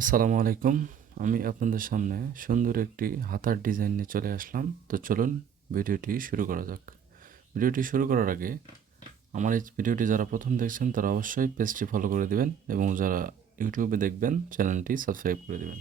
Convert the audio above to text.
আসসালামু আলাইকুম। আমি আপনাদের সামনে সুন্দর একটি হাতার ডিজাইন নিয়ে চলে আসলাম। তো চলুন ভিডিওটি শুরু করা যাক। ভিডিওটি শুরু করার আগে আমার এই ভিডিওটি যারা প্রথম দেখছেন তারা অবশ্যই পেজটি ফলো করে দিবেন এবং যারা ইউটিউবে দেখবেন চ্যানেলটি সাবস্ক্রাইব করে দিবেন।